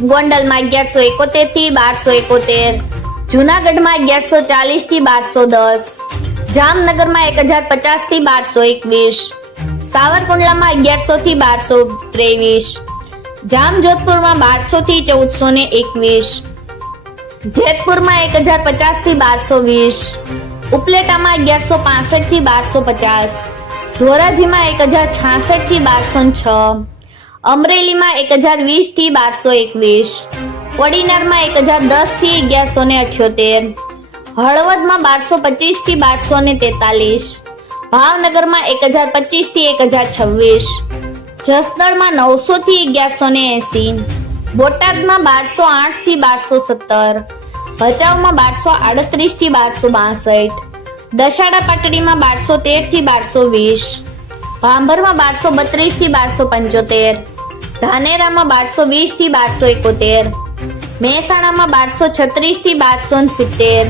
ગોંડલમાં અગિયારસો એકોતેરથી બારસો એકોતેર. જુનાગઢમાં અગિયારસો ચાલીસથી બારસો દસ. જામનગરમાં એક હજાર પચાસથી બારસો એકવીસ. સાવરકુંડલામાં અગિયારસો થી બારસો ત્રેવીસ. જામજોધપુરમાં બારસો થી ચૌદસો ને એકવીસ. જેતપુરમાં એક હજાર પચાસથી બારસો વીસ. ઉપલેટામાં અગિયારસો પાસઠથી બારસો પચાસ. ધોરાજીમાં એક હજાર છાસઠથી બારસો છ. અમરેલીમાં એક હજાર વીસથી બારસો એકવીસ. વડીનારમાં એક હજાર દસથી અગિયારસો ને અઠ્યોતેર. હળવદમાં બારસો પચીસથી બારસો ને તેતાલીસ. ભાવનગરમાં એક હજાર પચીસથી એક હજાર છવ્વીસ. જસદણમાં નવસો થી અગિયારસો ને એસી. બોટાદમાં બારસો આઠથી બારસો સત્તર. ભચાઉમાં બારસો આડત્રીસથી બારસો બાસઠ. દશાડા પાટડીમાં બારસો તેરથી બારસો વીસ. ભાંભરમાં બારસો બત્રીસથી બારસો પંચોતેર. ધાનેરામાં બારસો વીસથી બારસો એકોતેર, મહેસાણામાં બારસો છત્રીસથી બારસો સિત્તેર,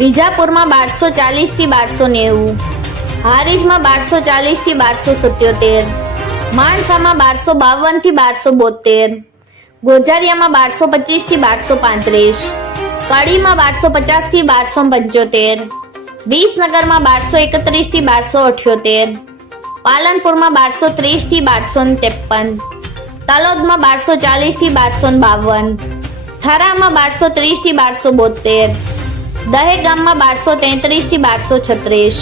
વિજાપુરમાં બારસો ચાલીસથી બારસો નેવું, હારીજમાં બારસો ચાલીસથી બારસો સત્યોતેર, માણસામાં બારસો બાવનથી બારસો બોતેર ગોજારિયામાં બારસો પચીસથી બારસો પાંત્રીસ કડીમાં બારસો પચાસથી બારસો પંચોતેર, વિસનગરમાં બારસો એકત્રીસથી બારસો અઠ્યોતેર, પાલનપુરમાં બારસો ત્રીસથી બારસો ત્રેપન તલોદમાં બારસો ચાલીસથી બારસો બાવન, થરામાં બારસો ત્રીસથી બારસો બોતેર, દહેગામમાં બારસો તેત્રીસથી બારસો છત્રીસ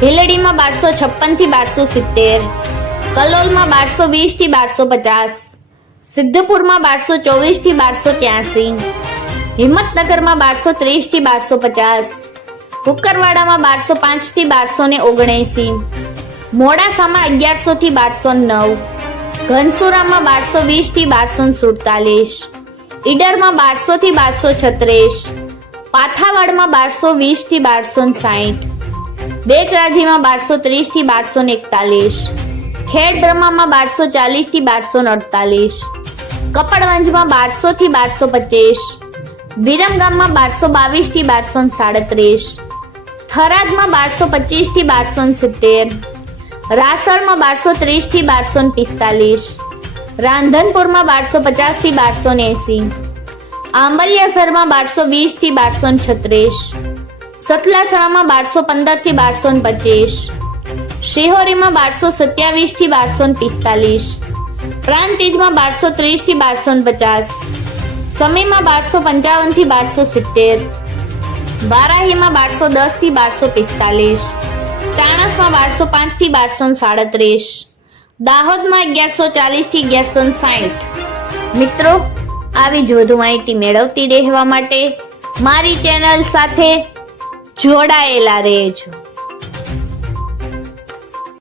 ભીલડીમાં બારસો છપ્પનથી બારસો સિત્તેર, કલોલમાં બારસો વીસથી બારસો પચાસ, સિદ્ધપુરમાં બારસો ચોવીસથી બારસો ત્યાસી, હિંમતનગરમાં બારસો ત્રીસથી બારસો પચાસ, કુકરવાડામાં બારસો પાંચથી બારસો ને ઓગણએંસી, મોડાસામાં અગિયારસો થી બારસો નવ ઘનસુરામાં બારસો વીસથી બારસો સુડતાલીસ. ઈડરમાં બારસો થી બારસો છત્રીસ. પાથાવાડમાં બારસો વીસથી બારસો સાઠ બેચરાજીમાં બારસો ત્રીસથી બારસો એકતાલીસ. ખેડ બ્રહ્મામાં બારસો ચાલીસથી બારસો અડતાલીસ. કપડવંજમાં બારસો થી બારસો પચીસ. વિરમગામમાં બારસો બાવીસથી બારસો સાડત્રીસ. થરાદમાં બારસો પચીસથી બારસો સિત્તેર. રાસણમાં બારસો ત્રીસથી બારસો પિસ્તાલીસ. રાંધનપુરમાં બારસો પચાસથી બારસો એસી. આંબલિયાસરમાં બારસો વીસથી બારસો છત્રીસ. સતલાસણામાં બારસો પંદરથી બારસો પચીસ. શિહોરીમાં બારસો સત્યાવીસથી બારસો પિસ્તાલીસ. પ્રાંતિજમાં બારસો ત્રીસથી બારસો પચાસ. સમયમાં બારસો પંચાવનથી બારસો સિત્તેર. વારાહીમાં બારસો દસથી બારસો પિસ્તાલીસ. ચાણસમાં બારસો પાંચથી બારસો સાડત્રીસ. દાહોદમાં અગિયારસો ચાલીસથી અગિયારસો સાઠ મિત્રો, આવી જ વધુ માહિતી મેળવતી રહેવા માટે મારી ચેનલ સાથે જોડાયેલા રહેજો.